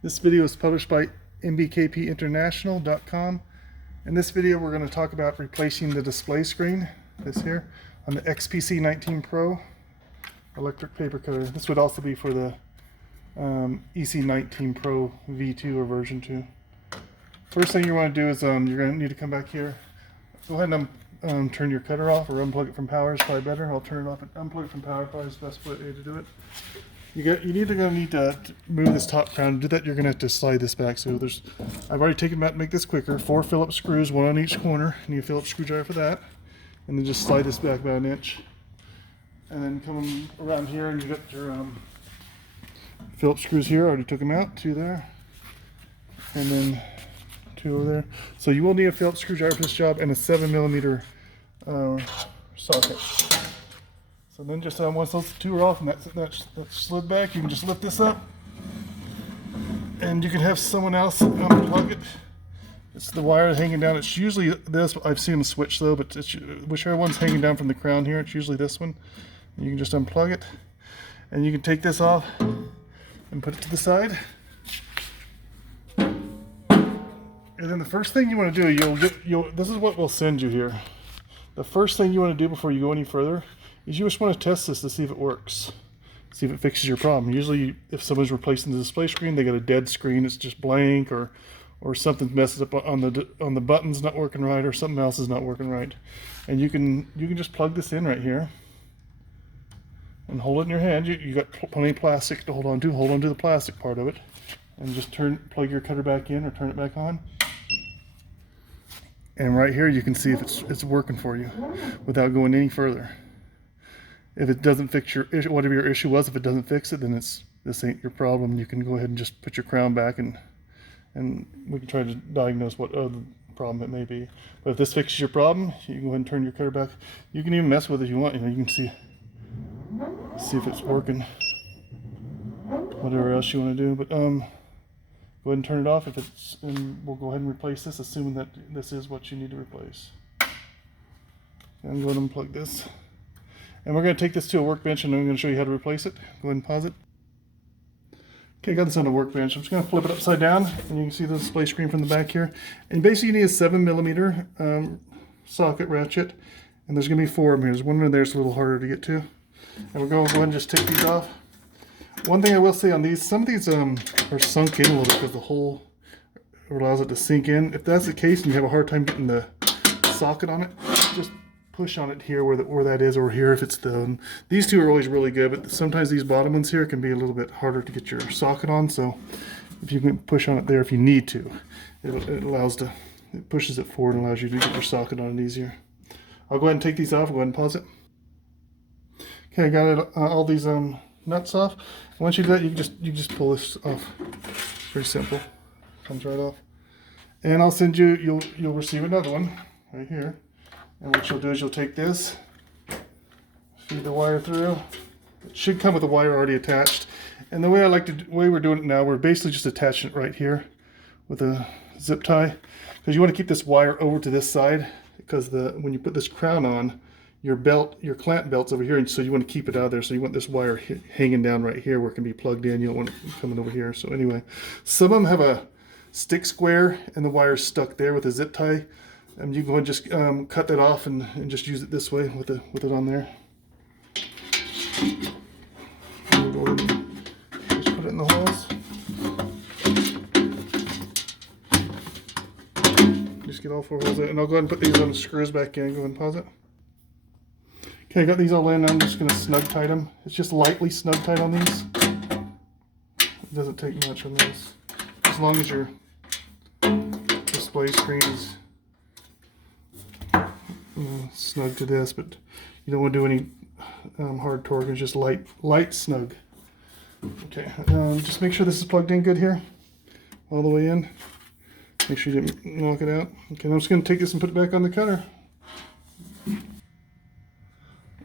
This video is published by mbkpinternational.com. In this video we're going to talk about replacing the display screen, this here, on the XPC19 Pro electric paper cutter. This would also be for the EC19 Pro V2 or version 2. First thing you want to do is you're going to need to come back here. Go ahead and turn your cutter off or unplug it from power is probably better. I'll turn it off and unplug it from power, probably is the best way to do it. You need to move this top crown. To do that, you're going to have to slide this back. So I've already taken them out to make this quicker. 4 Phillips screws, 1 on each corner. You need a Phillips screwdriver for that. And then just slide this back about an inch. And then come around here and you got your Phillips screws here. I already took them out. 2 there. And then 2 over there. So you will need a Phillips screwdriver for this job and a 7mm socket. So then just once those 2 are off and that's slid back, you can just lift this up and you can have someone else unplug it. It's the wire hanging down. It's usually this. I've seen them switch though, but it's whichever one's hanging down from the crown here, it's usually this one. You can just unplug it and you can take this off and put it to the side. And then the first thing you want to do, this is what will send you here. The first thing you want to do before you go any further is you just want to test this to see if it works. See if it fixes your problem. Usually if someone's replacing the display screen, they got a dead screen, it's just blank, or something messes up on the buttons not working right, or something else is not working right. And you can just plug this in right here and hold it in your hand. You got plenty of plastic to hold on to. Hold on to the plastic part of it and just plug your cutter back in or turn it back on. And right here you can see if it's working for you without going any further. If it doesn't fix your issue, whatever your issue was, if it doesn't fix it, then this ain't your problem. You can go ahead and just put your crown back and we can try to diagnose what other problem it may be. But if this fixes your problem, you can go ahead and turn your cutter back. You can even mess with it if you want. You can see if it's working. Whatever else you want to do, but go ahead and turn it off and we'll go ahead and replace this, assuming that this is what you need to replace. And go ahead and unplug this. And we're going to take this to a workbench and I'm going to show you how to replace it. Go ahead and pause it. Okay, I got this on a workbench. I'm just going to flip it upside down and you can see the display screen from the back here. And basically you need a 7mm socket ratchet. And there's going to be 4 of them here. There's one in there, it's a little harder to get to. And we're going to go ahead and just take these off. One thing I will say on these, some of these are sunk in a little bit because the hole allows it to sink in. If that's the case and you have a hard time getting the socket on it, just push on it here where that is, or here if it's these 2 are always really good, but sometimes these bottom ones here can be a little bit harder to get your socket on. So if you can push on it there if you need to, it pushes it forward and allows you to get your socket on it easier. I'll go ahead and take these off. Go ahead and pause it. Okay, I got it, all these nuts off. Once you do that, you just pull this off. Very simple. Comes right off. And I'll send you. You'll receive another one right here. And what you'll do is you'll take this, feed the wire through. It should come with the wire already attached. And the way we're doing it now, we're basically just attaching it right here with a zip tie, because you want to keep this wire over to this side, because when you put this crown on, your clamp belt's over here, and so you want to keep it out of there. So you want this wire hanging down right here where it can be plugged in. You don't want it coming over here. So anyway, some of them have a stick square and the wire's stuck there with a zip tie. And you go and just cut that off and just use it this way with it on there. And go ahead and just put it in the holes. Just get all 4 holes in, and I'll go ahead and put these on the screws back in. Go ahead and pause it. Okay, I got these all in. I'm just going to snug tight them. It's just lightly snug tight on these. It doesn't take much on this, as long as your display screen is snug to this, but you don't want to do any hard torque. It's just light snug. Okay, just make sure this is plugged in good here, all the way in. Make sure you didn't knock it out. Okay, I'm just going to take this and put it back on the cutter.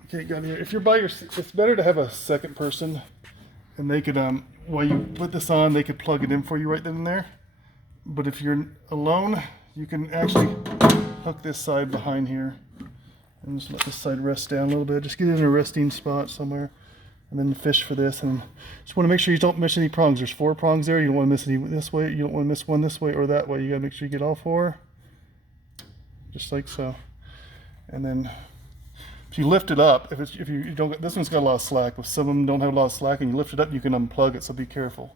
Okay, got it here. If you're by yourself, it's better to have a second person, and they could while you put this on, they could plug it in for you right then and there. But if you're alone, you can actually hook this side behind here and just let this side rest down a little bit. Just get it in a resting spot somewhere and then the fish for this. And just want to make sure you don't miss any prongs. There's 4 prongs there. You don't want to miss any this way. You don't want to miss one this way or that way. You got to make sure you get all 4, just like so. And then if you lift it up, if you don't, this one's got a lot of slack, but some of them don't have a lot of slack, and you lift it up, you can unplug it, so be careful.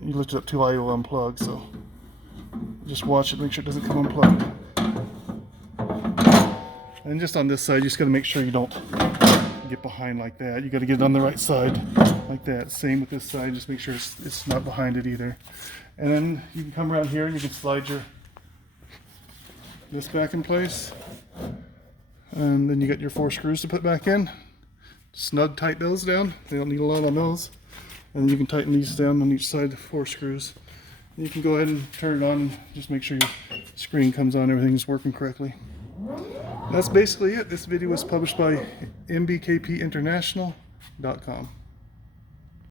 You lift it up too high, you'll unplug, so just watch it, make sure it doesn't come unplugged. And just on this side, you just got to make sure you don't get behind like that. You got to get it on the right side like that. Same with this side, just make sure it's not behind it either. And then you can come around here and you can slide this back in place. And then you got your 4 screws to put back in. Snug tight those down. They don't need a lot on those. And you can tighten these down on each side, 4 screws. And you can go ahead and turn it on. Just make sure your screen comes on, everything's working correctly. And that's basically it. This video was published by mbkpinternational.com.